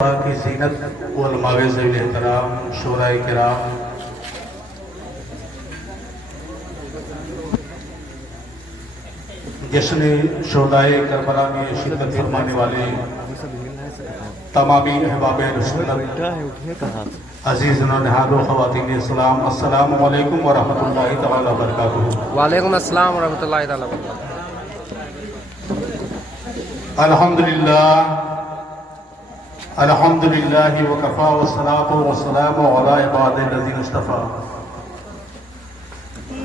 کی زینت علماء ذوی احترام شورائے کرام جشن شہدائے کربلا میں شرکت فرمانے والے تمامی احباب رسول عزیز نہاد و خواتین اسلام، السلام علیکم ورحمۃ اللہ تعالی وبرکاتہ۔ وعلیکم السلام ورحمۃ اللہ تعالی وبرکاتہ۔ الحمدللہ وکفا والصلاۃ والسلام علی عباد الذین اصطفیٰ،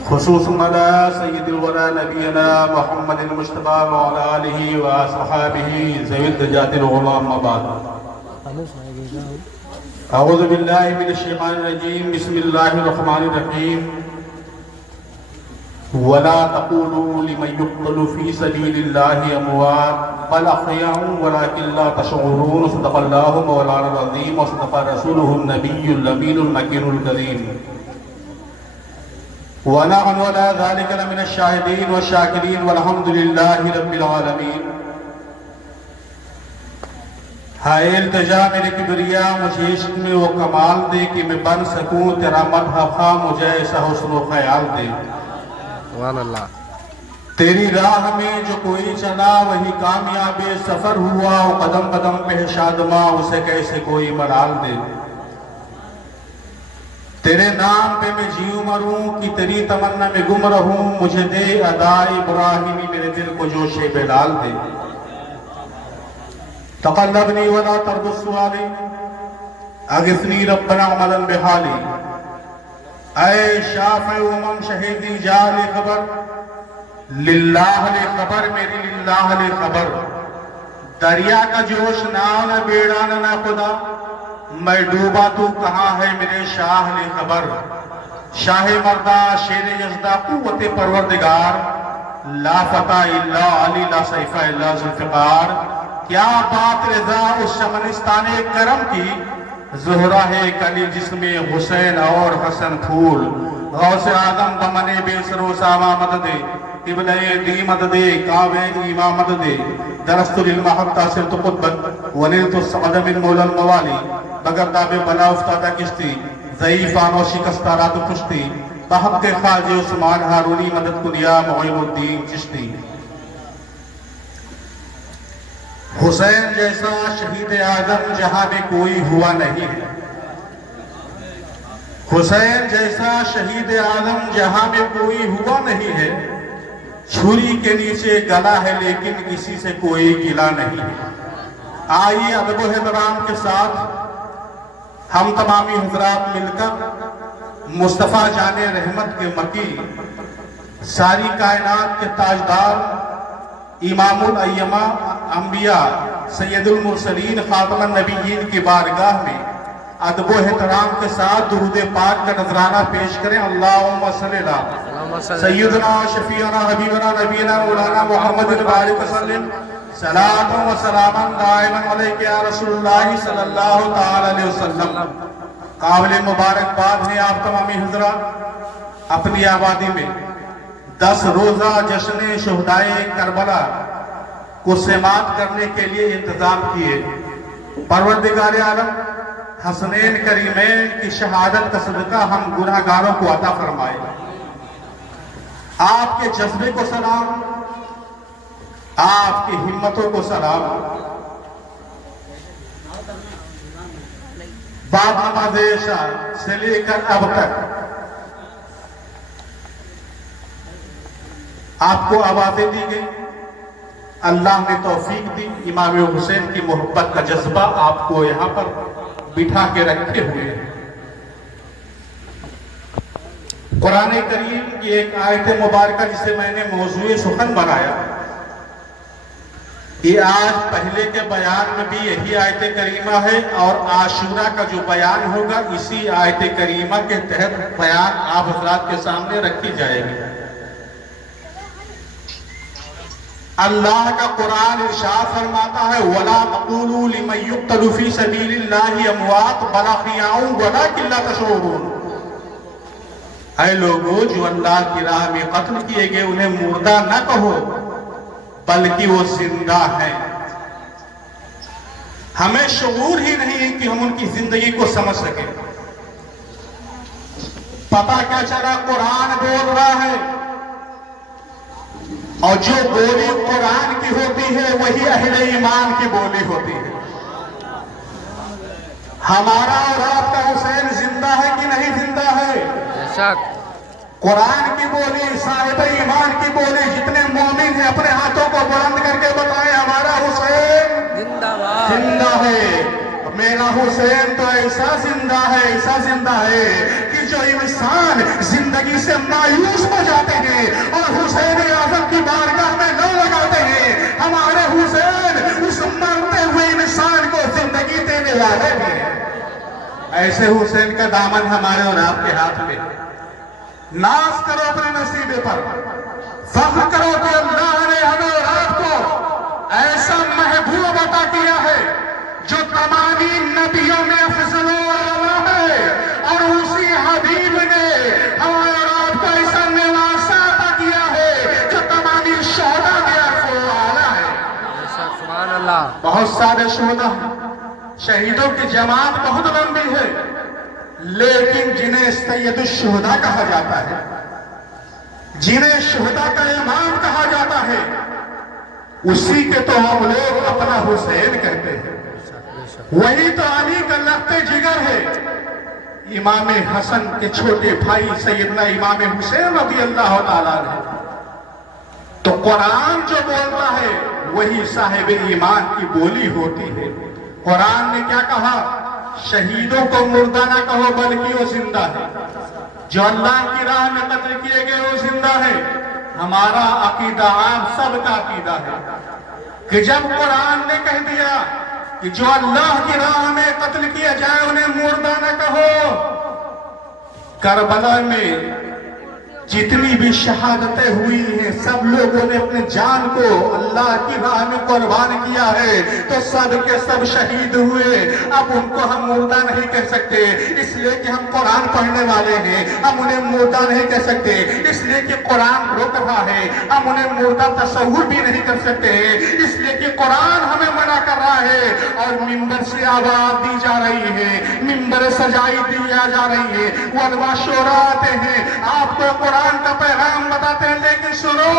خصوصاً علی سید الورى نبینا محمد المصطفیٰ وعلی آلہ واصحابہ ذوی الدرجات العلی، اما بعد۔ اعوذ باللہ من الشیطان الرجیم، بسم اللہ الرحمن الرحیم۔ وَلَا تَقُولُوا لِمَنْ يُقْتَلُ فِي سَبِيلِ اللَّهِ أَمْوَاتٌ بَلْ أَحْيَاءٌ وَلَكِنْ لَا تَشْعُرُونَ۔ صدق اللہ مولانا العظیم وصدق رسولہ النبی الامین المکین الکریم، وَنَحْنُ عَلَى ذَلِكَ لَمِنَ الشَّاهِدِينَ وَالشَّاكِرِينَ وَالْحَمْدُ لِلَّهِ رَبِّ الْعَالَمِينَ۔ ہائے التجا میرے کبریا، مجھے عشق میں وہ کمال دے کہ میں بن سکوں تیرا مدح خواہ، مجھے ایسا حسن و خیال دے۔ سبحان اللہ۔ تیری راہ میں جو کوئی چلا وہی کامیاب سفر ہوا، وہ قدم قدم پہ شادماں اسے کیسے کوئی ملال دے۔ تیرے نام پہ میں جیوں مروں کہ تیری تمنا میں گم رہوں، مجھے دے ادائی ابراہیمی میرے دل کو جوش بلال دے۔ تقلبنی ولا ترد السوالی، اغثنی ربنا عملا بحالی۔ اے شافع امم شہیدی جال خبر، للہ لے خبر میری للہ لے خبر۔ دریا کا جوش نہ بیڑا نہ خدا، میں ڈوبا تو کہاں ہے میرے شاہ لے خبر۔ شاہ مردہ شیر یزدہ قوت پروردگار، لا فتح الا علی لا سیف الا ذوالفقار۔ کیا بات رضا اس شمنستان کرم کی، زہرہ ہے کلی جس میں حسین اور حسن پھول۔ غوث آدم دمن بے سر و ساما مدد دے، قبلہ دی مدد دے، کعبہ ایما مدد دے۔ درست للمحق تاثر تو قطبت ونلت السعد من مولا الموالی۔ بگرداب بلا افتادہ کشتی، ضعیفان و شکستہ رات پشتی۔ بحق خواجہ عثمان ہارونی مدد کنیا معین الدین چشتی۔ حسین جیسا شہید اعظم جہاں میں کوئی ہوا نہیں ہے، حسین جیسا شہید اعظم جہاں میں کوئی ہوا نہیں ہے۔ چھری کے نیچے گلا ہے لیکن کسی سے کوئی گلا نہیں ہے۔ آئیے ادب و احترام کے ساتھ ہم تمامی حضرات مل کر مصطفیٰ جان رحمت کے مکی، ساری کائنات کے تاجدار، امام الائمہ انبیاء، سید المرسلین، خاتم النبیین کی بارگاہ میں ادب و احترام کے ساتھ درود پاک کا نذرانہ پیش کریں۔ اللہم صلی علی سیدنا شفیعنا حبیبنا نبینا مولانا محمد بارک وسلم، صلاۃ و سلاما دائما علیک یا رسول اللہ صلی اللہ تعالی علیہ وسلم۔ قابل مبارکباد ہیں آپ تمامی حضرات، اپنی آبادی میں 10 روزہ جشن شہدائے کربلا کو سماعت کرنے کے لیے انتظام کیے۔ پروردگار عالم حسنین کریمین کی شہادت کا صدقہ ہم گناہگاروں کو عطا فرمائے۔ آپ کے جذبے کو سلام، آپ کی ہمتوں کو سلام۔ باب نماز عشاء سے لے کر اب تک آپ کو آوازیں دی گئی، اللہ نے توفیق دی، امام حسین کی محبت کا جذبہ آپ کو یہاں پر بٹھا کے رکھے ہوئے ہیں۔ قرآن کریم کی ایک آیت مبارکہ جسے میں نے موضوع سخن بنایا، یہ آج پہلے کے بیان میں بھی یہی آیت کریمہ ہے، اور عاشورہ کا جو بیان ہوگا اسی آیت کریمہ کے تحت بیان آپ حضرات کے سامنے رکھی جائے گی۔ اللہ کا قرآن ارشاد فرماتا ہے وَلَا تَقُولُوا لِمَنْ يُقْتَلُ فِي سَبِيلِ اللَّهِ أَمْوَاتٌ بَلْ أَحْيَاءٌ وَلَكِنْ لَا تَشْعُرُونَ۔ اے لوگو جو اللہ کی راہ میں قتل کیے گئے انہیں مردہ نہ کہو بلکہ وہ زندہ ہیں۔ ہمیں شعور ہی نہیں کہ ہم ان کی زندگی کو سمجھ سکیں. پتا کیا چلا؟ قرآن بول رہا ہے اور جو بولی قرآن کی ہوتی ہے وہی اہل ایمان کی بولی ہوتی ہے. ہمارا اور آپ کا حسین زندہ ہے کہ نہیں زندہ ہے؟ بے شک. قرآن کی بولی، صاحب ایمان کی بولی. جتنے مومن ہیں اپنے ہاتھوں کو بلند کر کے بتائیں ہمارا حسین زندہ باد. زندہ ہے. میرا حسین تو ایسا زندہ ہے، ایسا زندہ ہے کہ جو انسان زندگی سے مایوس ہو جاتے ہیں اور حسین اعظم کی بارگاہ میں نہ لگاتے ہیں، ہمارے حسین اس مرتے ہوئے انسان کو زندگی دینے والے ہیں. ایسے حسین کا دامن ہمارے اور آپ کے ہاتھ میں. ناز کرو اپنے نصیبے پر، فخر کرو کہ اللہ نے ہمیں اور آپ کو ایسا محبوب عطا کیا ہے جو تمام نبیوں میں افضل و اعلیٰ ہے، اور اسی حبیب نے ہمارے اور آپ کو ایسا نواسا عطا کیا ہے جو تمام شہداء میں افضل و اعلیٰ ہے. بے شک. سبحان اللہ. بہت سارے شہداء، شہیدوں کی جماعت بہت لمبی ہے، لیکن جنہیں سید الشہداء کہا جاتا ہے، جنہیں شہداء کا امام کہا جاتا ہے، اسی کے تو ہم لوگ اپنا حسین کہتے ہیں. وہی تو علی کا لخت جگر ہے. امام حسن کے چھوٹے بھائی سیدنا امام حسین رضی اللہ تعالیٰ عنہ. تو قرآن جو بولتا ہے وہی صاحب ایمان کی بولی ہوتی ہے. قرآن نے کیا کہا؟ شہیدوں کو مردہ نہ کہو بلکہ وہ زندہ ہے. جو اللہ کی راہ میں قتل کیے گئے وہ زندہ ہے. ہمارا عقیدہ آپ سب کا عقیدہ ہے کہ جب قرآن نے کہہ دیا کہ جو اللہ کی راہ میں قتل کیا جائے انہیں مردہ نہ کہو، کربلا میں جتنی بھی شہادتیں ہوئی ہیں سب لوگوں نے اپنے جان کو اللہ کی راہ میں قربان کیا ہے، تو سب کے سب شہید ہوئے. اب ان کو ہم مردہ نہیں کہہ سکتے اس لیے کہ ہم قرآن پڑھنے والے ہیں. ہم انہیں مردہ نہیں کہہ سکتے اس لیے کہ قرآن روک رہا ہے. ہم انہیں مردہ تصور بھی نہیں کر سکتے اس لیے کہ قرآن ہمیں منع کر رہا ہے. اور ممبر سے آواز دی جا رہی ہے، ممبر سجائی دی جا رہی ہے، علماء شورا آتے ہیں، آپ کو قرآن کا پیغام بتاتے ہیں. لیکن سنو،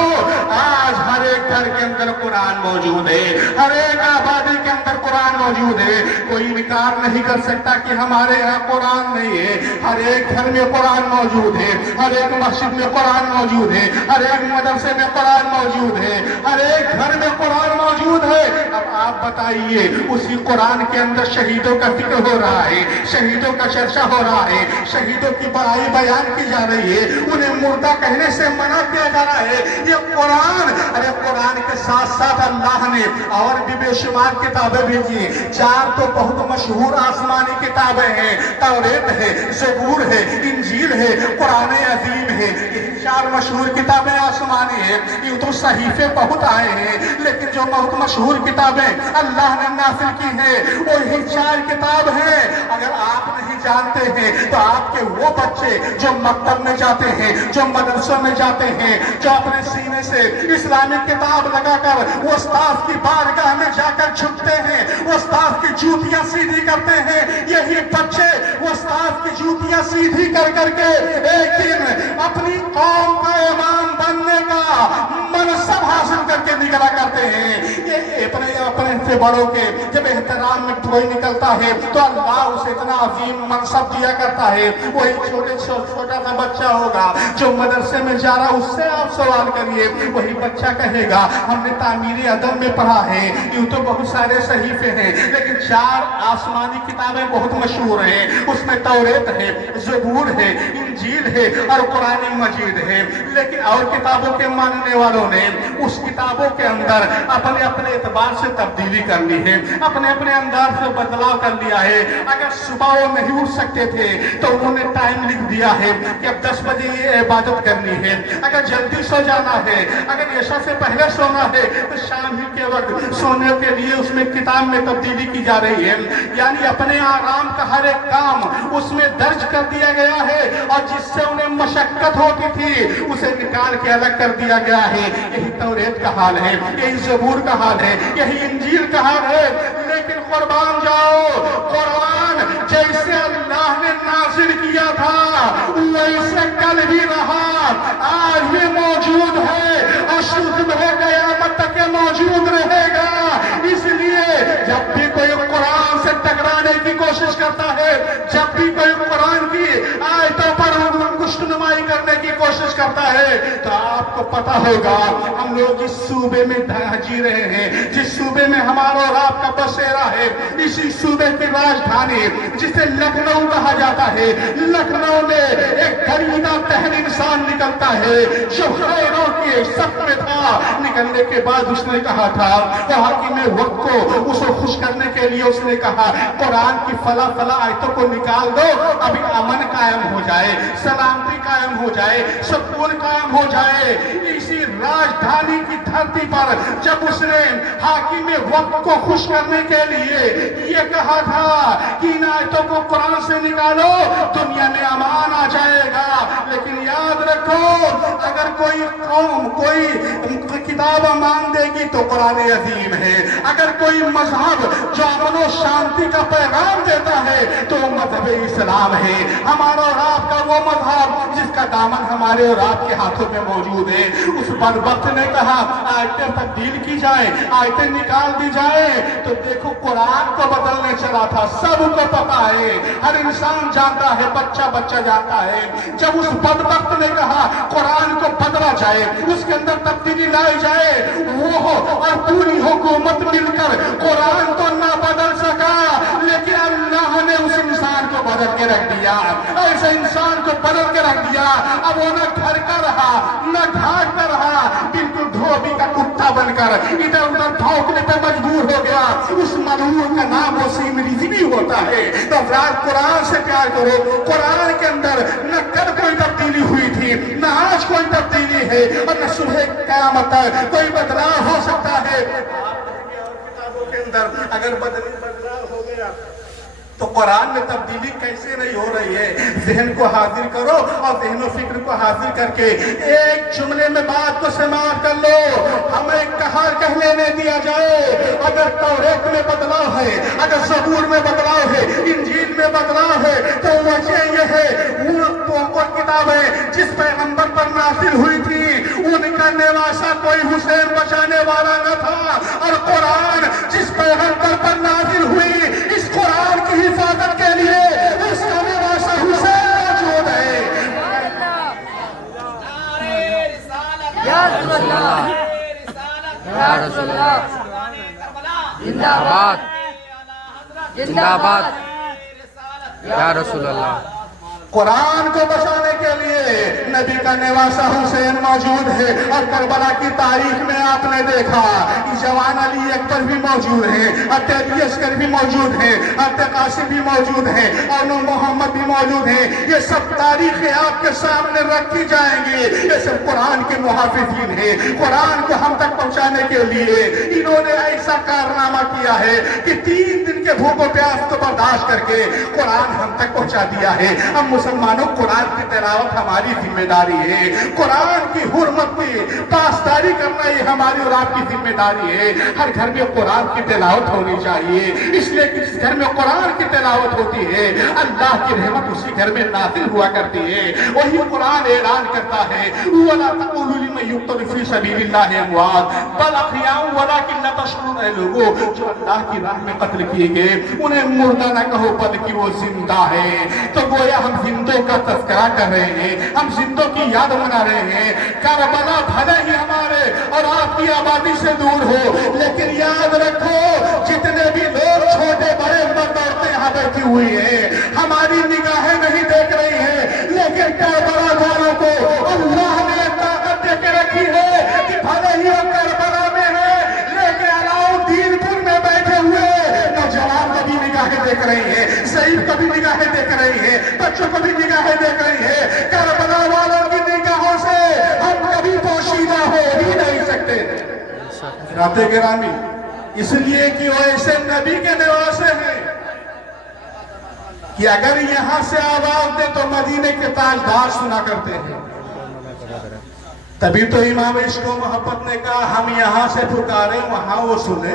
آج ہر ایک گھر کے اندر قرآن موجود ہے، ہر ایک آبادی کے اندر قرآن موجود ہے. کوئی انکار نہیں کر سکتا کہ ہمارے یہاں قرآن نہیں ہے. ہر ایک گھر میں قرآن موجود ہے، ہر ایک مسجد میں قرآن موجود ہے، ہر ایک مدرسے میں قرآن موجود ہے، ہر ایک گھر میں قرآن موجود ہے. اب آپ بتائیے، اسی قرآن کے اندر شہیدوں کا ذکر ہو رہا ہے، شہیدوں کا چرچا ہو رہا ہے، شہیدوں کی بڑائی بیان کی جا رہی ہے، انہیں مردہ کہنے سے منع کیا جا رہا ہے. یہ قرآن، ارے قرآن کے ساتھ ساتھ اللہ نے اور بھی بے شمار کتابیں بھیجی. 4 تو بہت مشہور آسمانی کتابیں ہیں، توریت ہے، زبور ہے، انجیل ہے، قرآن عظیم ہے. یہ 4 مشہور کتابیں آسمانی ہیں. یہ تو صحیفے بہت آئے ہیں، لیکن جو بہت مشہور کتابیں اللہ نے نازل کی ہیں وہی 4 کتاب ہیں. اگر آپ نہیں جانتے ہیں تو آپ کے وہ بچے جو مکتب میں جاتے ہیں، جو مدرسوں میں جاتے ہیں، جو اپنے سینے سے اسلامی کتاب لگا کر وہ استاذ کی بارگاہ میں جا کر جھکتے ہیں، وہ استاذ کی جوتیاں سیدھی کرتے ہیں، یہی بچے وہ استاذ کی جوتیاں سیدھی کر کر کے ایک دن اپنی قوم کا امام بننے کا منصب حاصل کر کے نکلا کرتے ہیں. یہ اپنے سے بڑوں کے جب احترام میں کوئی نکلتا ہے تو اللہ اسے اتنا عظیم منصب دیا کرتا ہے. وہی چھوٹا سا بچہ ہوگا جو مدرسے میں جا رہا، اس سے آپ سوال کریے، وہی بچہ کہے گا ہم نے تعمیر ادب میں پڑھا ہے. یوں تو بہت سارے صحیفے ہیں لیکن 4 آسمانی کتابیں بہت مشہور ہیں. اس میں توریت ہے، زبور ہے، انجیل ہے اور قرآن مجید ہے. لیکن اور کتابوں کے ماننے والوں نے اس کتابوں کے اندر اپنے اعتبار سے تبدیلی کر لی ہے، اپنے انداز سے بدلاؤ کر لیا ہے. اگر صبح وہ نہیں اٹھ سکتے تھے تو انہوں نے ٹائم لکھ دیا ہے کہ اب 10 بجے یہ عبادت کرنی ہے. اگر جلدی سو جانا ہے، اگر عشاء سے پہلے سونا ہے تو شام ہی کے وقت سونے کے لیے اس میں کتاب میں تبدیلی کی جا رہی ہے. یعنی اپنے آرام کا ہر ایک کام اس میں درج کر دیا گیا ہے، اور جس سے انہیں مشقت ہوتی تھی اسے نکال کے الگ کر دیا گیا ہے. یہی توریت کا حال ہے، یہی زبور کا حال ہے، یہی انجیل کا حال ہے. لیکن قربان جاؤ قرآن جیسے اللہ نے نازل کیا تھا ویسے کل بھی رہا آج بھی موجود ہے اور شدھ میں قیامت تک موجود رہے گا. اس لیے جب بھی کوئی قرآن سے ٹکرانے کی کوشش کرتا ہے جب بھی کوئی قرآن کی آیتوں پر انگشت نمائی کرنے کی کوشش کرتا ہے تو آپ کو پتا ہوگا ہم لوگ جس صوبے میں جی رہے ہیں جس صوبے میں ہمارا اور آپ کا بسیرا ہے اسی صوبے کی راجدھانی جسے لکھنؤ کہا جاتا ہے لکھنؤ میں ایک گریدہ تہن انسان نکلتا ہے جو خیروں کے سب میں تھا. نکلنے کے بعد اس نے کہا تھا وہ حاکم وقت کو اسے خوش کرنے کے لیے اس نے کہا قرآن کی فلاں فلاں آیتوں کو نکال دو ابھی امن قائم ہو جائے سلامتی قائم ہو جائے سکون قائم ہو جائے. اسی راجدھانی کی دھرتی پر جب اس نے حاکم وقت کو خوش کرنے کے لیے یہ کہا تھا کہ ان آیتوں کو قرآن سے نکالو دنیا میں امان آ جائے گا. لیکن یاد رکھو اگر کوئی قوم کوئی کتاب امان دے گی تو قرآن عظیم ہے. اگر کوئی مذہب جو امن و شانتی کا پیغام دیتا ہے تو وہ مذہب اسلام ہے. ہمارا اور آپ کا وہ مذہب جس کا دامن ہمارے اور آپ کے ہاتھوں میں موجود ہے. اس بدبخت نے کہا آیتیں تبدیل کی جائیں آیتیں نکال دی جائیں تو دیکھو قرآن کو بدلنے چلا تھا. سب کو پتا ہے ہر انسان جانتا ہے بچہ بچہ جانتا ہے. جب اس بدبخت نے کہا قرآن کو بدلا جائے اس کے اندر تبدیلی لائی جائے وہ اور پوری حکومت مل کر قرآن تو نہ بدل سکا لیکن اللہ نے اس انسان کو بدل کے رکھ دیا. ایسے انسان کو بدل کے رکھ دیا اب وہ نہ گھر کا رہا نہ گھاٹ کا رہا بالکل دھوبی کا کتا بن کر ادھر ادھر بھونکنے پہ مجبور ہو گیا. اس ملعون کا نام وسیم رضوی ہوتا ہے. تو افراد قرآن سے پیار کرو. قرآن کے اندر نہ کل کوئی تبدیلی ہوئی تھی نہ آج کوئی تبدیلی ہے اور نہ صبح قیامت تک کوئی بدلاؤ ہو سکتا ہے. کتابوں کے اندر اگر بدلاؤ ہو گیا تو قرآن میں تبدیلی کیسے نہیں ہو رہی ہے. ذہن کو حاضر کرو اور ذہن و فکر کو حاضر کر کے ایک جملے میں بات کو سماعت کر لو. ہمیں کہاں کہہ لینے دیا جائے اگر توریت میں بدلاؤ ہے اگر زبور میں بدلاؤ ہے انجیل میں بدلاؤ ہے تو وجہ یہ ہے وہ کتاب ہے جس پیغمبر پر نازل ہوئی تھی ان کا نواسا کوئی حسین بچانے والا نہ تھا اور قرآن جس پیغمبر پر نازل ہوئی اس قرآن کی حفاظت کے لیے اس کا نواسا حسین موجود ہے. یا رسول اللہ یا رسول اللہ زندہ باد زندہ باد یا رسول اللہ. قرآن کو بچانے کے لیے نبی کا نواسا حسین موجود ہے اور کربلا کی تاریخ میں آپ نے دیکھا جوان علی اکبر بھی موجود ہیں اطیبی عسکر بھی موجود ہیں قاسم بھی موجود ہیں اور نور محمد بھی موجود ہیں. یہ سب تاریخیں آپ کے سامنے رکھی جائیں گی. یہ سب قرآن کے محافظین ہیں. قرآن کو ہم تک پہنچانے کے لیے انہوں نے ایسا کارنامہ کیا ہے کہ 3 دن کے بھوک و پیاس کو برداشت کر کے قرآن ہم تک پہنچا دیا ہے. ہم مسلمانوں قرآن کی تلاوت ہماری ذمہ داری ہے. قرآن کی حرمت کی پاسداری کرنا یہ ہماری اور آپ کی ذمہ داری ہے. ہر گھر میں قرآن کی تلاوت ہونی چاہیے اس لیے کہ جس گھر میں قرآن کی تلاوت ہوتی ہے اللہ کی رحمت اسی گھر میں نازل ہوا کرتی ہے. وہی قرآن اعلان کرتا ہے وَلَا تَقُولُوا لِمَن يُقْتَلُ فِي سَبِيلِ اللَّهِ أَمْوَاتٌ بَلْ أَحْيَاءٌ وَلَٰكِن لَّا تَشْعُرُونَ. اے لوگوں جو اللہ کی راہ میں قتل کیے گئے انہیں مردہ نہ کہو بلکہ وہ زندہ ہے. تو گویا ہم زندوں کا تذکرہ کر رہے ہیں ہم زندوں کی یاد منا رہے ہیں. کربلا بھلے ہی ہمارے اور آپ کی آبادی سے دور ہو لیکن یاد رکھو جتنے بھی لوگ چھوٹے بڑے مرد عورتیں یہاں بیٹھی ہوئی ہیں ہماری نگاہیں نہیں دیکھ رہی ہیں لیکن کربلا والوں کو اللہ نے طاقت دے کے رکھی ہے کہ بھلے ہی وہ کربلا میں ہے لیکن علاؤدین پور میں بیٹھے ہوئے نوجوان کو بھی نگاہیں دیکھ رہی ہیں شہید کو بھی نگاہیں دیکھ رہی ہیں بچوں کو بھی نگاہیں دیکھ رہی ہیں. کربلا والوں کی نگاہوں سے ہم کبھی پوشیدہ ہو ہی نہیں سکتے. حضرات گرامی اس لیے کہ وہ ایسے نبی کے نواسے ہیں کہ اگر یہاں سے آواز دے تو مدینے کے تاجدار سنا کرتے ہیں. تبھی تو امام عشق و محبت نے کہا ہم یہاں سے پکارے وہاں وہ سنے.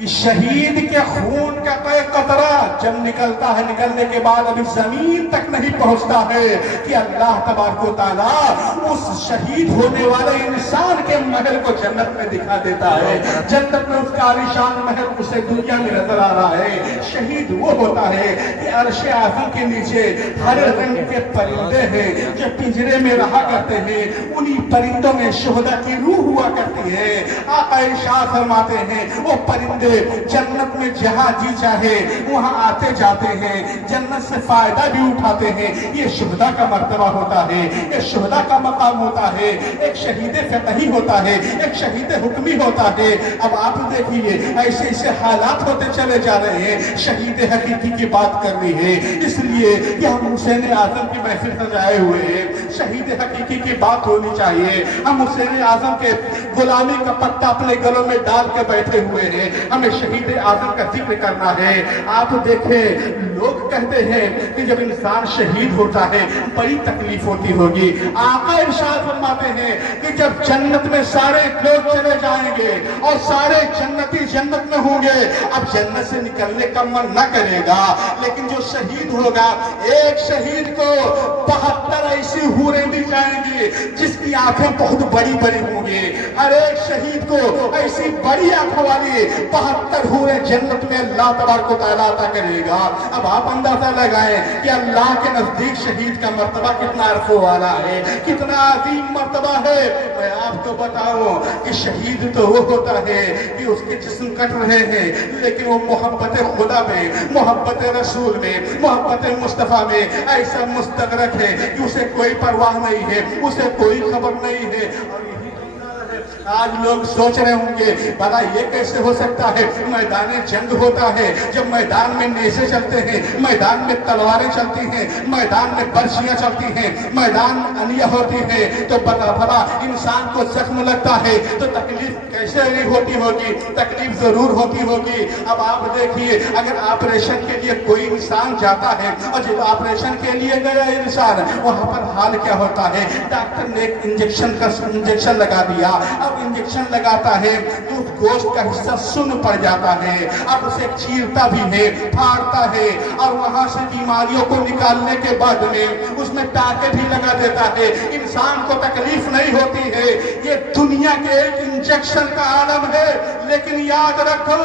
کہ شہید کے خون کا کوئی قطرہ جب نکلتا ہے، نکلنے کے بعد ابھی زمین تک نہیں پہنچتا ہے کہ اللہ تبارک و تعالیٰ اس شہید ہونے والے انسان کے محل کو جنت میں دکھا دیتا ہے۔ جنت میں اس کا عالیشان محل اسے دنیا میں نظر آ رہا ہے۔ شہید وہ ہوتا ہے کہ عرش اعظم کے نیچے ہر رنگ کے پرندے ہیں جو پنجرے میں رہا کرتے ہیں، انہی پرندوں میں شہداء کی روح ہوا کرتی ہے۔ آقا ارشاد فرماتے ہیں وہ پرندے جنت میں جہاں جی چاہے وہاں آتے جاتے ہیں، جنت سے فائدہ بھی اٹھاتے ہیں۔ یہ شہداء کا مرتبہ ہوتا ہے، یہ شہداء کا مقام ہوتا ہے، ایک شہید فتحی ہوتا ہے، ایک شہید حکمی ہوتا ہے۔ اب آپ دیکھیے ایسے ایسے حالات ہوتے چلے جا رہے ہیں، شہید حقیقی کی بات کرنی ہے، اس لیے کہ ہم حسین اعظم کی محفل سجائے ہوئے ہیں، شہید حقیقی کی بات ہونی چاہیے۔ ہم حسین اعظم کے غلامی کا پٹا اپنے گلوں میں ڈال کے بیٹھے ہوئے ہیں، ہمیں شہید اعظم کا ذکر کرنا ہے۔ آپ دیکھیں لوگ کہتے ہیں کہ جب انسان شہید ہوتا ہے بڑی تکلیف ہوتی ہوگی۔ آقا ارشاد فرماتے ہیں کہ جب جنت میں سارے لوگ چلے جائیں گے اور سارے جنتی جنت میں ہوں گے، اب جنت سے نکلنے کا من نہ کرے گا، لیکن جو شہید ہوگا ایک شہید کو 72 ایسی حوریں دی جائیں گی جس کی آنکھیں بہت بڑی بڑی ہوں گی۔ ہر ایک شہید کو ایسی بڑی آنکھوں والی 72 حوریں جنت میں اللہ تبارک و تعالیٰ عطا کرے گا۔ اب آپ اندازہ لگائیں کہ اللہ کے نزدیک شہید کا مرتبہ کتنا عرف والا ہے، کتنا عظیم مرتبہ ہے۔ میں آپ کو بتاؤں کہ شہید تو وہ ہوتا ہے کہ اس کے جسم کٹ رہے ہیں لیکن وہ محبت خدا میں، محبت رسول میں، محبت مصطفیٰ میں ایسا مستغرق ہے کہ اسے کوئی پرواہ نہیں ہے، اسے کوئی خبر نہیں ہے۔ اور آج لوگ سوچ رہے ہوں گے بھلا یہ کیسے ہو سکتا ہے؟ میدان جنگ ہوتا ہے، جب میدان میں نیزے چلتے ہیں، میدان میں تلواریں چلتی ہیں، میدان میں برچیاں چلتی ہیں، میدان میں انیا ہوتی ہے، تو بھلا انسان کو زخم لگتا ہے تو تکلیف کیسے نہیں ہوتی ہوگی؟ تکلیف ضرور ہوتی ہوگی۔ اب آپ دیکھیے اگر آپریشن کے لیے کوئی انسان جاتا ہے اور جب آپریشن کے لیے گیا انسان وہاں پر حال کیا ہوتا ہے؟ ڈاکٹر نے ایک انجیکشن لگا دیا، اب انجیکشن لگاتا ہے تو گوشت کا حصہ سن پڑ جاتا ہے، اب اسے چیرتا بھی ہے، پھاڑتا ہے، اور وہاں سے بیماریوں کو نکالنے کے بعد میں اس میں ٹانکے بھی لگا دیتا ہے۔ انسان کو تکلیف نہیں ہوتی ہے، یہ دنیا کے ایک انجیکشن کا عالم ہے، لیکن یاد رکھو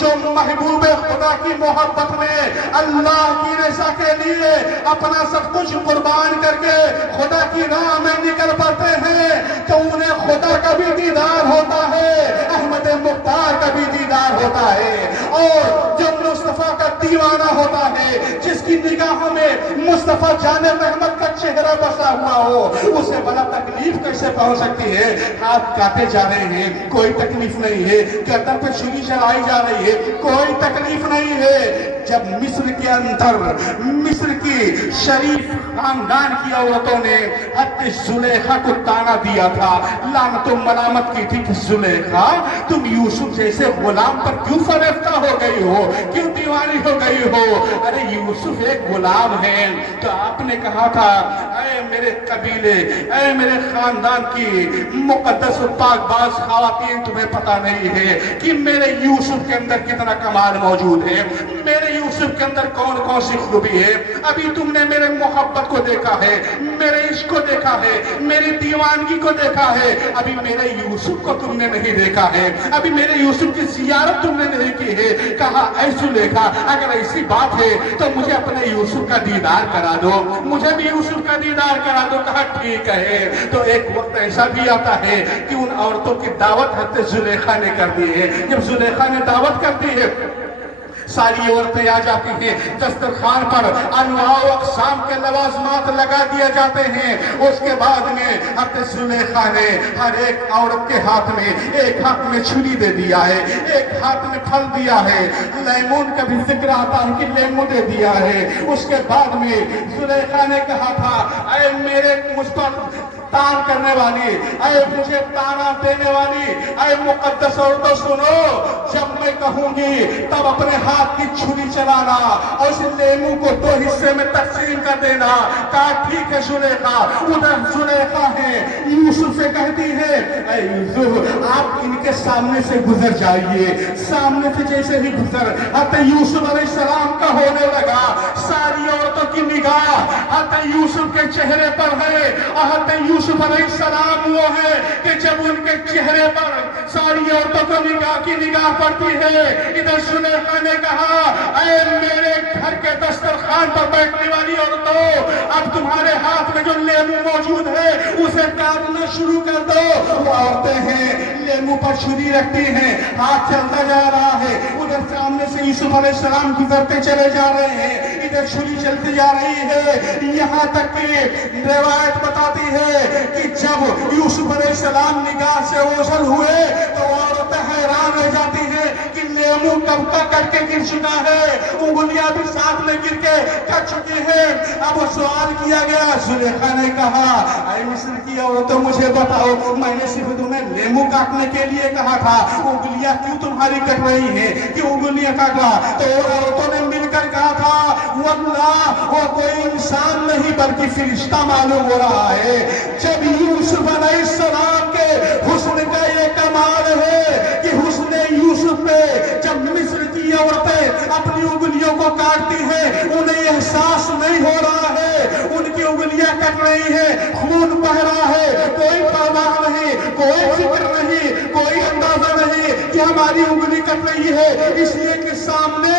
جو محبوب خدا کی محبت میں اللہ کی رضا کے لیے اپنا سب کچھ قربان کر کے خدا کی راہ میں نکل پڑتے ہیں تو انہیں خدا کا بھی دیدار ہوتا ہے، احمد مختار کا بھی دیدار ہوتا ہے۔ اور جو مصطفیٰ کا دیوانہ ہوتا ہے، جس کی نگاہوں میں مصطفیٰ جان رحمت کا چہرہ بسا ہوا ہو، اسے بڑا تکلیف کیسے پہنچ سکتی ہے؟ ہاتھ کاٹے جا رہے ہیں کوئی تکلیف نہیں ہے، گردن پہ چھری چلائی جا رہی ہے کوئی تکلیف نہیں ہے۔ جب مصر کے اندر مصر کی شریف خاندان کی عورتوں نے حضرت زلیخا کو تانا دیا تھا، لعنت و ملامت کی تھی کہ زلیخا تم یوسف جیسے غلام پر کیوں فریفتہ ہو گئی ہو، کیوں دیوانی ہو گئی ہو؟ ارے یوسف ایک غلام ہے۔ تو آپ نے کہا تھا اے میرے قبیلے، اے میرے خاندان کی مقدس و پاک باز خواتین، تمہیں پتہ نہیں ہے کہ میرے یوسف کے اندر کتنا کمال موجود ہے، میرے یوسف کے اندر کون کون سی خوبی ہے۔ ابھی تم نے میرے محبت کو دیکھا ہے، میرے عشق کو دیکھا ہے، میری دیوانگی کو دیکھا ہے، ابھی میرے یوسف کو تم نے نہیں دیکھا ہے، ابھی میرے یوسف کی زیارت تم نے نہیں کی ہے۔ کہا اے زلیخا اگر ایسی بات ہے تو مجھے اپنے یوسف کا دیدار کرا دو، مجھے بھی یوسف کا دیدار کرا دو۔ کہا ٹھیک ہے۔ تو ایک وقت ایسا بھی آتا ہے کہ ان عورتوں کی دعوت حضرت زلیخا نے کر دی ہے۔ جب زلیخا نے دعوت کر دی ہے ساری عورتیں آ جاتی ہیں، دسترخوان پر انواع و اقسام کے لوازمات لگا دیے جاتے ہیں۔ اس کے بعد میں حضرت زلیخا نے ہر ایک عورت کے ہاتھ میں ایک ہاتھ میں چھری دے دیا ہے، ایک ہاتھ میں پھل دیا ہے، لیمون کا بھی ذکر آتا ہے کہ لیمو دے دیا ہے۔ اس کے بعد میں زلیخا نے کہا تھا اے اے میرے مجھ پر تان کرنے والی، اے مجھے تانا دینے والی، اے مقدس عورتوں سنو، جب میں کہوں گی تب اپنے ہاتھ کی چھری چلانا اور اس لیمو کو 2 حصے میں تقسیم کر دینا۔ کہا ٹھیک ہے زلیخا۔ ادھر زلیخا ہے، یوسف سے کہتی ہے اے یوسف آپ ان کے سامنے سے گزر جائیے۔ سامنے سے جیسے ہی گزر حضرت یوسف علیہ السلام کا ہونے لگا، ساری عورتوں کی نگاہ حضرت یوسف کے چہرے پر ہے۔ حضرت یوسف علیہ السلام وہ ہے کہ جب ان کے چہرے پر ساری عورتوں کو کی نگاہ پڑتی ہے، ادھر زلیخا نے کہا اے میرے گھر کے دسترخوان پر بیٹھنے والی عورتوں، اب تمہارے ہاتھ میں جو لیمو موجود ہے اسے کاٹنا شروع کر دو۔ وہ عورتیں ہیں لیمو پر چھری رکھتی ہیں، ہاتھ چلتا جا رہا ہے، ادھر سامنے سے یوسف علیہ السلام گزرتے چلے جا رہے ہیں، ادھر چھری چلتی جا رہی ہے، یہاں تک کہ روایت بتاتی ہے کہ جب یوسف علیہ السلام نگاہ سے اوجھل ہوئے تو عورتیں حیران ہو جاتی ہیں کہ لیمو کب کا کٹ کے گر چکا ہے، انگلیاں بھی ساتھ میں گر کے کٹ چکی ہیں۔ اب وہ سوال کیا گیا، زلیخا نے کہا اے مصر کی عورتوں مجھے بتاؤ، میں نے صرف تمہیں لیمو کاٹنے کے لیے کہا تھا، انگلیاں کیوں تمہاری کٹ رہی ہیں، کیوں انگلیاں کاٹ رہا؟ تو عورتوں نے مل کر کہا تھا واللہ وہ کوئی انسان نہیں بلکہ فرشتہ معلوم ہو رہا ہے۔ جب یوسف علیہ السلام کے حسن کا یہ کمال ہے کہ حسن یوسف پہ جب مصر کی عورتیں اپنی انگلیوں کو کاٹتی ہیں انہیں احساس نہیں ہو رہا ہے، ان کی انگلیاں کٹ رہی ہیں، خون بہ رہا ہے، کوئی پرواہ نہیں، کوئی فکر نہیں، کوئی اندازہ نہیں کہ ہماری انگلی کٹ رہی ہے، اس لیے کہ سامنے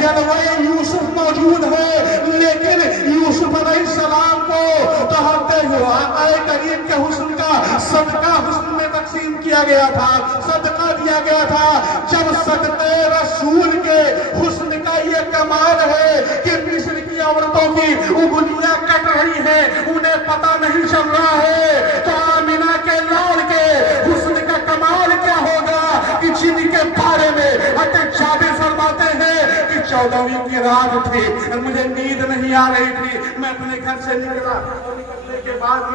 جلوہ یوسف موجود ہے۔ لیکن یوسف علیہ السلام کو تو آقا کریم کے حسن کا صدقہ حسن میں تقسیم کیا گیا تھا، صدقہ دیا گیا تھا۔ جب صدقہ رسول کے حسن کا یہ کمال ہے کہ مصر کی عورتوں کی انگلیاں کٹ رہی ہیں، انہیں پتہ نہیں چل رہا ہے، تو آمنہ کے لال کے حسن کا کمال کیا ہوگا کہ جن کے بارے میں حضرت جابر فرماتے ہیں کہ 14ویں کی رات تھی، مجھے نیند نہیں آ رہی تھی، میں اپنے گھر سے نکلا اور نکلنے کے بعد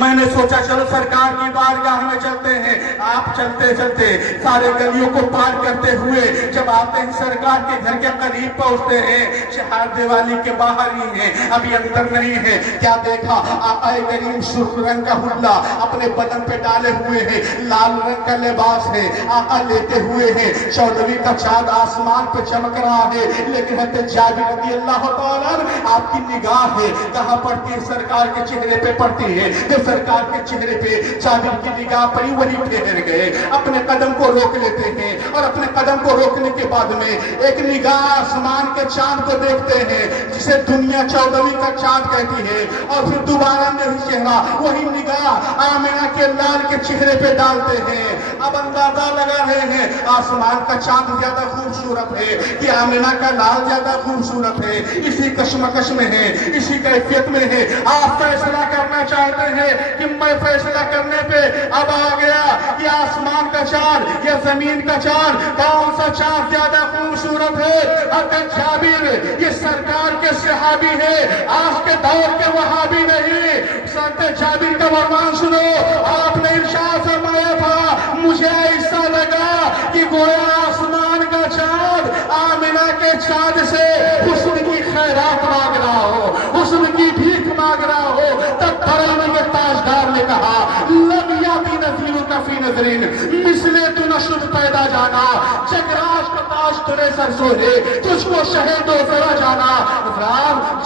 میں نے سوچا چلو سرکار کی بارگاہ میں چلتے ہیں۔ آپ چلتے چلتے سارے گلیوں کو پار کرتے ہوئے جب آتے ہیں سرکار کے گھر کے قریب پہنچتے ہیں، شہر دیوالی کے باہر ہی ہیں، ابھی اندر نہیں ہے، کیا دیکھا آقا کریم سرخ رنگ کا حلہ اپنے بدن پہ ڈالے ہوئے ہیں، لال رنگ کا لباس ہے، آقا لیتے ہوئے ہیں، 14ویں کا چاند آسمان پہ چمک رہا ہے، لیکن حضرت جابر رضی اللہ تعالیٰ آپ کی نگاہ ہے کہاں پڑتی ہے؟ سرکار کے چہرے پہ پڑتی ہے۔ سرکار کے چہرے پہ جابر کی نگاہ پڑی، وہی ٹھہر گئے، اپنے قدم کو روک لیتے ہیں اور اپنے قدم کو روکنے کے بعد میں ایک نگاہ آسمان کے چاند کو دیکھتے ہیں جسے دنیا 14ویں کا چاند کہتی ہے، اور پھر دوبارہ وہی چہرہ وہی نگاہ آمنہ کے لال کے چہرے پہ ڈالتے ہیں۔ اب اندازہ لگا رہے ہیں آسمان کا چاند زیادہ خوبصورت ہے کہ آمنہ کا لال زیادہ خوبصورت ہے، اسی کشمکش میں ہے، اسی کیفیت میں ہے۔ آپ فیصلہ کرنا چاہتے ہیں کہ میں فیصلہ کرنے پہ اب آ گیا کہ آسمان کا چاند یا زمین کا چاند، کون سا چاند زیادہ خوبصورت ہے؟ حضرت جابر یہ سرکار کے صحابی ہے، آج کے دور کے وہابی نہیں۔ حضرت جابر کا فرمان سنو، آپ نے ارشاد فرمایا تھا مجھے ایسا لگا کہ گویا آسمان کا چاند آمنہ کے چاند سے حسن کی خیرات مانگ رہا ہو، حسن کی بھیک مانگ رہا ہو۔ تب ترانے کے تاجدار نے کہا لم یاتی نظیر کا فی نظرین مثل تو نشد پیدا جانا، جگراج کا تاج ترے سر سوہے تجھ کو شہد و ذرا جانا۔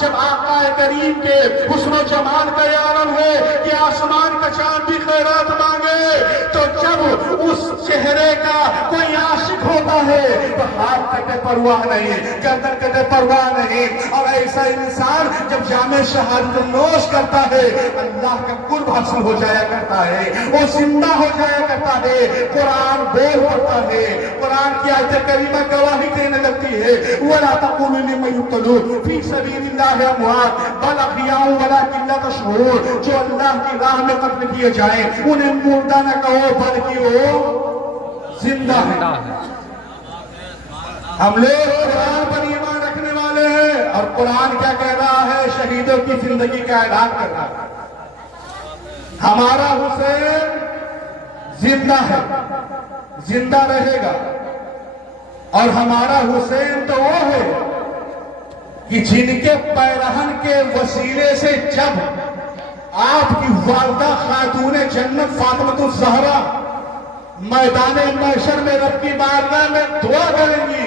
جب آقا کریم کے حسن و جمال کا عالم ہے کہ آسمان کا چاند بھی خیرات مانگے، تو جب اس چہرے کا کوئی عاشق ہوتا ہے تو ہاتھ کٹے پرواہ نہیں، گردن کٹے پرواہ نہیں، اور ایسا انسان جب جامع شہادت نوش کرتا ہے اللہ کا قرب حاصل ہو جایا کرتا ہے، وہ زندہ ہو جایا کرتا ہے، قرآن بول پڑتا ہے، قرآن کی آیت کریمہ گواہی دینے لگتی ہے وَلَا تَقُولُوا لِمَن يُقْتَلُ فِي سَبِيلِ اللَّهِ أَمْوَاتٌ بَلْ أَحْيَاءٌ وَلَٰكِن لَا تَشْعُرُونَ۔ جو اللہ کی راہ میں قتل کیے جائیں انہیں مردہ نہ کہو بلکہ وہ زندہ ہے۔ ہم لوگ قرآن پر ایمان رکھنے والے ہیں، اور قرآن کیا کہہ رہا ہے؟ شہیدوں کی زندگی کا اعلان کر رہا ہے۔ ہمارا حسین زندہ ہے، زندہ رہے گا، اور ہمارا حسین تو وہ ہے کہ جن کے پیرہن کے وسیلے سے جب آپ کی والدہ خاتون جنت فاطمۃ الزہرا میدان محشر میں رب کی بارگاہ میں دعا کریں گی،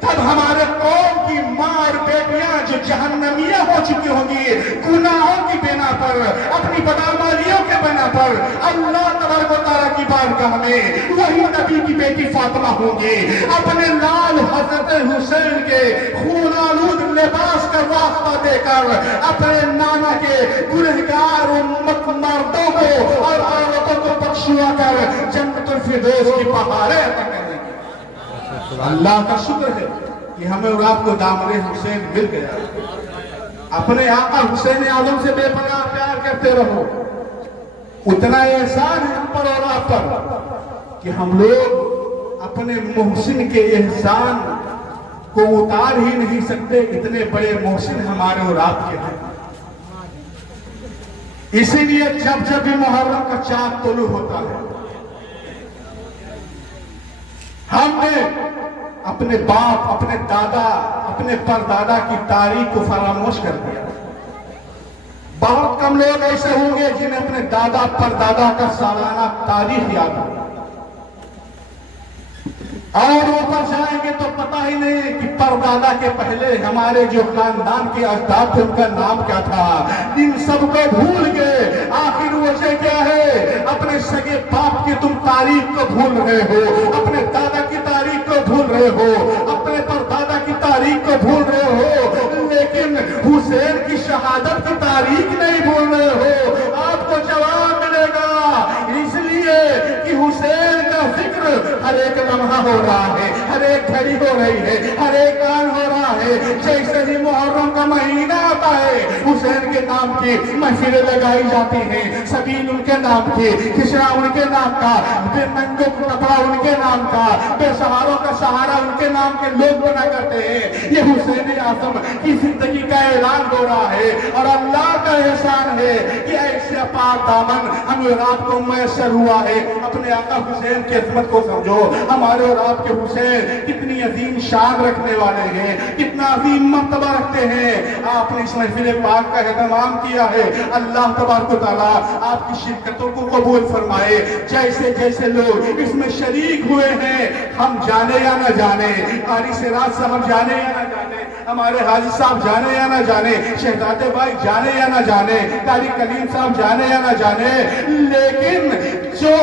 تب ہمارے قوم کی ماں اور بیٹیاں جو جہنمیہ ہو چکی ہوں گی گناہوں کی بنا پر، اپنی بدعمالیوں کے بنا پر، اللہ تبارک و تعالیٰ کی بارگاہ میں وہی نبی کی بیٹی فاطمہ ہوں گی، اپنے لال حضرت حسین کے خون آلود لباس کا واسطہ دے کر اپنے نانا کے گنہگار امت مردوں کو اور عورتوں کو بخشوا کر جنت الفردوس کی پہاڑیں عطا کریں گے۔ اللہ کا شکر ہے کہ ہمیں اور آپ کو دامن حسین مل گیا۔ اپنے آقا حسین اعظم سے بے پناہ پیار کرتے رہو۔ اتنا احسان ہے ہم پر اور آپ پر کہ ہم لوگ اپنے محسن کے احسان کو اتار ہی نہیں سکتے، اتنے بڑے محسن ہمارے اور آپ کے ہیں۔ اسی لیے جب جب بھی محرم کا چاند طلوع ہوتا ہے، ہم نے اپنے باپ، اپنے دادا، اپنے پردادا کی تاریخ کو فراموش کر دیا۔ بہت کم لوگ ایسے ہوں گے جنہیں اپنے دادا پردادا کا سالانہ تاریخ یاد ہو، اور اوپر جائیں گے تو پتہ ہی نہیں کہ پردادا کے پہلے ہمارے جو خاندان کے اجداد تھے ان کا نام کیا تھا۔ ان سب کو بھول گئے۔ آخر وجہ کیا ہے؟ اپنے سگے باپ کی تم تاریخ کو بھول رہے ہو، اپنے دادا کی تاریخ کو بھول رہے ہو، اپنے پردادا کی تاریخ کو بھول رہے ہو، لیکن حسین کی شہادت کی تاریخ نہیں بھول رہے ہو۔ آپ کو جواب ملے گا، اس لیے کہ حسین کا ذکر ہر ایک لمحہ ہو رہا ہے، ہر ایک گھڑی ہو رہی ہے، ہر ایک آن ہو رہا ہے۔ جیسے ہی محرم کا مہینہ آتا ہے، حسین کے نام کی محفلیں لگائی جاتی ہیں، سبیل ان کے نام کی، کھسرا ان کے نام کا، بے ننگوں کا کپڑا ان کے نام کا، بے سہاروں کا سہارا ان کے نام کے لوگ بنا کرتے ہیں۔ یہ حسین اعظم کی زندگی کا اعلان ہو رہا ہے، اور اللہ کا احسان ہے کہ ایسے پاک دامن ہمیں رات کو میسر ہوا ہے۔ اپنے آقا حسین کی عظمت کو سمجھو۔ ہمارے اور آپ کے حسین کتنی عظیم شان رکھنے والے ہیں، کتنا عظیم مرتبہ رکھتے ہیں۔ آپ نے اس محفل پاک کا اہتمام کیا ہے، اللہ تبارک و تعالیٰ آپ کی شرکتوں کو قبول فرمائے۔ جیسے جیسے لوگ اس میں شریک ہوئے ہیں، ہم جانے یا نہ جانے، قاری سراج صاحب جانے یا نہ جانے، ہمارے حاجی صاحب جانے یا نہ جانے، شہزادے بھائی جانے یا نہ جانے، قاری کلیم صاحب جانے یا نہ جانے، لیکن جو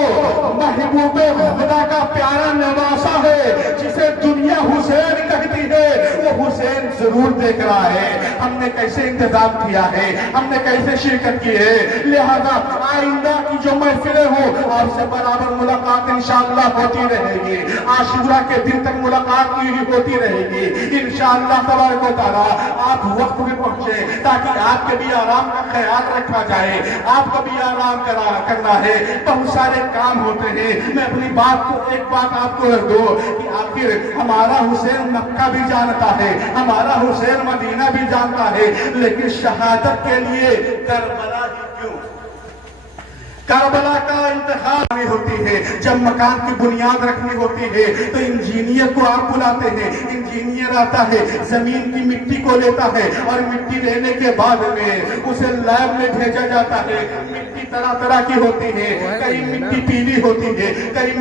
محبوب خدا کا پیارا نواسا ہے، جسے دنیا حسین کہتی ہے، وہ حسین ضرور دیکھ رہا ہے۔ ہم نے کیسے انتظام کیا ہے، ہم نے کیسے شرکت کی ہے، لہذا آئندہ کی جو محفلیں ہوں آپ سے برابر ملاقات انشاءاللہ ہوتی رہے گی، عاشورہ کے دن تک ملاقات کی ہوتی رہے گی انشاءاللہ تبارک و تعالیٰ۔ آپ وقت میں پہنچے تاکہ آپ کے بھی آرام کا خیال رکھا جائے، آپ کو بھی آرام کرنا ہے، بہت سارے کام ہوتے ہیں۔ میں اپنی بات کو ایک بات آپ کو رکھ دو کہ آخر ہمارا حسین مکہ بھی جانتا ہے، ہمارا حسین مدینہ بھی جانتا ہے، لیکن شہادت کے لیے کربلا ہی کیوں؟ کربلا کا انتخاب نہیں ہوتی ہے۔ جب مکان کی بنیاد رکھنی ہوتی ہے تو انجینئر کو آپ بلاتے ہیں، انجینئر آتا ہے، زمین کی مٹی کو لیتا ہے، اور مٹی لینے کے بعد میں اسے لیب میں بھیجا جاتا ہے۔ مٹی طرح طرح کی ہوتی ہے، کہیں مٹی پیلی ہوتی ہے، کہیں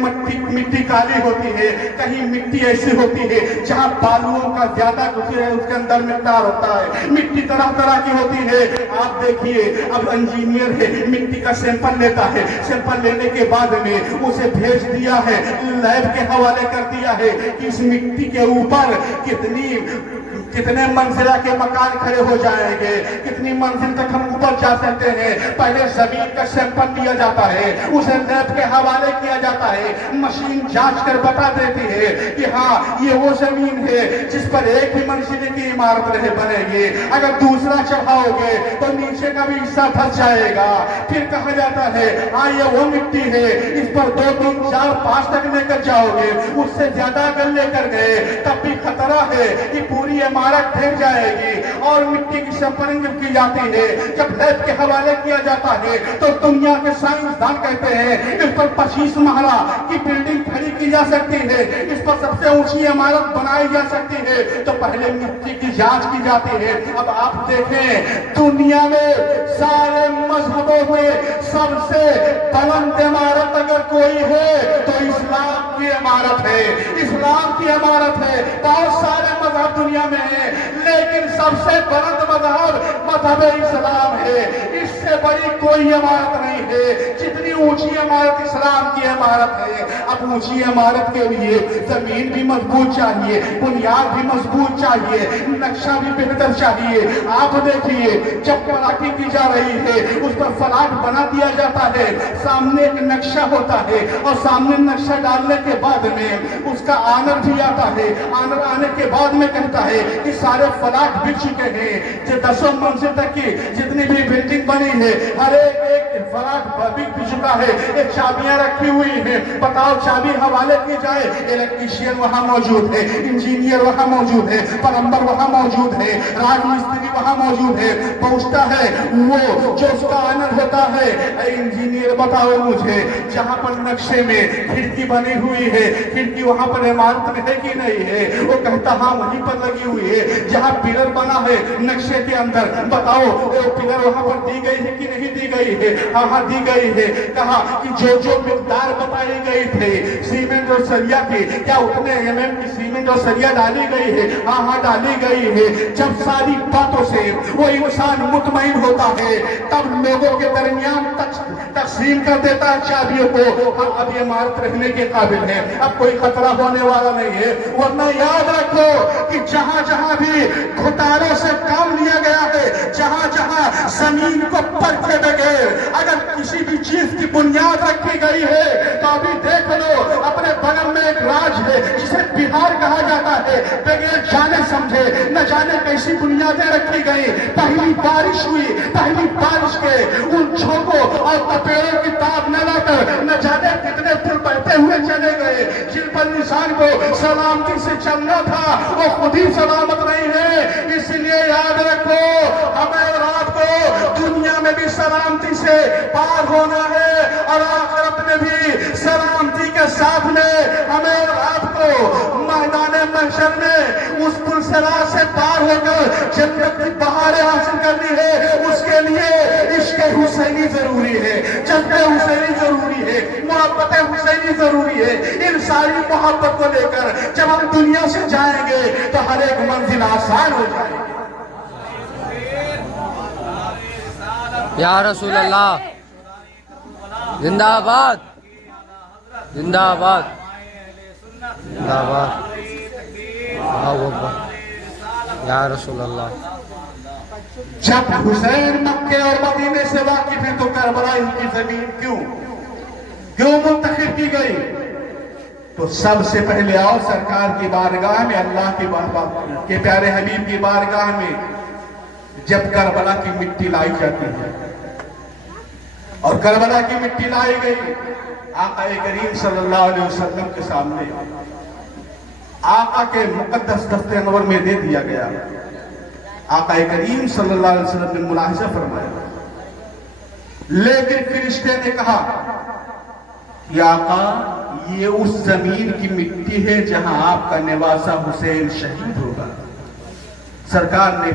مٹی کالی ہوتی ہے، کہیں مٹی ایسی ہوتی ہے جہاں بالوں کا زیادہ اس کے اندر مقدار ہوتا ہے، مٹی طرح طرح کی ہوتی ہے۔ آپ دیکھیے، اب انجینئر ہے، مٹی کا سیمپل لیتا ہے، سیمپل لینے کے بعد میں اسے بھیج دیا ہے، لیب کے حوالے کر دیا ہے کہ اس مٹی کے اوپر کتنے منزلہ کے مکان کھڑے ہو جائیں گے، کتنی منزل تک ہم اوپر جا سکتے ہیں۔ پہلے زمین کا سیمپل لیا جاتا ہے، اسے لیب کے حوالے کیا جاتا ہے، مشین جانچ کر بتا دیتی ہے کہ ہاں یہ وہ زمین ہے جس پر ایک ہی منزلے کی عمارت بنے گی، اگر دوسرا چڑھاؤ گے تو نیچے کا بھی حصہ پھنس جائے گا۔ پھر کہا جاتا ہے ہاں یہ وہ مٹی ہے، اس پر 2 3 4 5 تک لے کر جاؤ گے، اس سے زیادہ اگر لے کر گئے تب بھی خطرہ ہے کہ پوری عمارت ڈھہ جائے گی اور مٹی کی سپرنگ کی جاتی ہے، جب لیب کے حوالے کیا جاتا ہے تو دنیا کے سائنسدان کہتے ہیں اس پر 25 محلہ کی بلڈنگ کھڑی کی جا سکتی ہے، اس پر سب سے اونچی عمارت بنائی جا سکتی ہے، تو پہلے مٹی کی جانچ کی جاتی ہے۔ اب آپ دیکھیں دنیا میں سارے مذہبوں میں سب سے بلند عمارت اگر کوئی ہے تو اسلام کی عمارت ہے، اسلام کی عمارت ہے۔ بہت سارے مذہب دنیا میں ہیں لیکن سب سے بلند مذہب اسلام ہے، اس سے بڑی کوئی عمارت نہیں ہے جتنی اونچی عمارت اسلام کی عمارت ہے۔ اب اونچی عمارت کے لیے زمین بھی مضبوط چاہیے، بنیاد بھی مضبوط چاہیے، نقشہ بھی بہتر چاہیے۔ آپ دیکھیے جب پلاٹی کی جا رہی ہے اس پر فلاٹ بنا دیا جاتا ہے، سامنے ایک نقشہ ہوتا ہے اور سامنے نقشہ ڈالنے کے بعد میں اس کا آنر بھی آتا ہے، آنر آنے کے بعد میں کہتا ہے کہ سارے فلاٹ بک چکے ہیں، جو 10 منزل تک کی جتنی بھی بلڈنگ بنی ہے ہر ایک فلاٹ بک چکا ہے، ایک چابیاں رکھی ہوئی ہیں، بتاؤ چابی حوالے کی جائے، الیکٹریشین وہاں موجود ہے، انجینئر وہاں موجود ہے، پلمبر وہاں موجود ہے، راج مستری وہاں موجود ہے، پہنچتا ہے وہ جو اس کا آنر ہوتا ہے، اے انجینئر بتاؤ مجھے جہاں پر نقشے میں کھڑکی بنی ہوئی ہے، کھڑکی وہاں پر عمارت میں ہے کہ نہیں ہے؟ وہ کہتا ہاں وہیں پر لگی ہوئی ہے۔ جہاں پلر بنا ہے نقشے کے اندر بتاؤ وہ پلر وہاں پر دی گئی ہے کہ نہیں دی گئی ہے؟ ہاں دی گئی ہے۔ کہا کہ جو مقدار بتائی گئی تھی سیمنٹ اور سریا کی، کیا اتنے mm کی سیمنٹ اور سریا ڈالی گئی ہے؟ ہاں ڈالی گئی ہے۔ جب ساری باتوں سے وہ انسان مطمئن ہوتا ہے تب لوگوں کے درمیان تقسیم کر دیتا ہے چابیوں کو، ہم اب یہ عمارت رہنے کے قابل ہے، اب کوئی خطرہ ہونے والا نہیں ہے۔ ورنہ یاد رکھو کہ جہاں جہاں بھی گھٹالے سے کام لیا گیا ہے، جہاں جہاں زمین کو پرکھے بغیر اگر کسی بھی چیز کی بنیاد رکھی گئی ہے تو ابھی دیکھ لو اپنے بغل میں ایک راج ہے جسے بہار کہا جاتا ہے، بغیر جانے سمجھے نہ جانے کیسی بنیادیں رکھی گئی، پہلی بارش ہوئی، پہلی بارش کے ان جھونکوں اور تپیڑوں کی تاب نہ لا کر نہ جانے کتنے پھر بہتے ہوئے چلے گئے، جن پر انسان کو سلامتی سے چلنا تھا وہ خود ہی سلامت نہیں ہے۔ اس لیے یاد رکھو ہمیں رات کو دنیا میں بھی سلامتی سے پار ہونا ہے اور آخرت میں بھی سلامتی کے ساتھ میں ہمیں رات کو میدان محشر میں اس پل صراط سے پار ہو کر جنت کی بہاریں حاصل کرنی ہے۔ اس کے لیے عشق حسینی ضروری ہے، جذب حسینی ضروری ہے، محبت حسینی ضروری ہے۔ ان ساری محبت کو لے کر جب ہم دنیا سے جائیں گے تو ہر ایک منزل آسان ہو جائے گی۔ یا رسول اللہ زندہ آباد، زندہ آباد، زندہ آباد، اللہ اکبر، یا رسول اللہ۔ جب حسین مکے اور مدینے سے واقف ہے تو کربلا کی زمین کیوں منتخب کی گئی؟ تو سب سے پہلے آؤ سرکار کی بارگاہ میں، اللہ کی بارگاہ کے پیارے حبیب کی بارگاہ میں جب کربلا کی مٹی لائی جاتی ہے اور کربلا کی مٹی لائی گئی آقا کریم صلی اللہ علیہ وسلم کے سامنے، آقا کے مقدس دست انور میں دے دیا گیا۔ آقا کریم صلی اللہ علیہ وسلم نے ملاحظہ فرمایا، لیکن فرشتے نے کہا کہ آقا یہ اس زمین کی مٹی ہے جہاں آپ کا نواسہ حسین شہید ہوگا۔ سرکار نے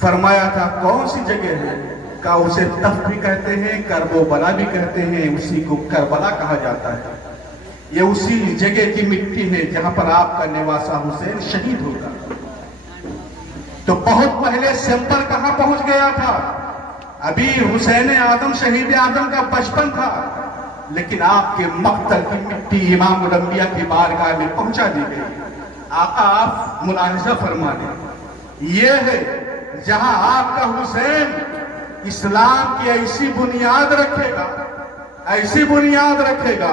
فرمایا تھا کون سی جگہ ہے؟ کہا اسے تف بھی کہتے ہیں، کرب و بلا بھی کہتے ہیں، اسی کو کربلا کہا جاتا ہے۔ یہ اسی جگہ کی مٹی ہے جہاں پر آپ کا نواسہ حسین شہید ہوگا۔ تو بہت پہلے سیمپل کہاں پہنچ گیا تھا؟ ابھی حسین اعظم شہید اعظم کا بچپن تھا، لیکن آپ کے مقتل کی مٹی امام الانبیاء کی بارگاہ میں پہنچا دی گئی۔ آقا آپ ملاحظہ فرما لیں، یہ ہے جہاں آپ کا حسین اسلام کی ایسی بنیاد رکھے گا، ایسی بنیاد رکھے گا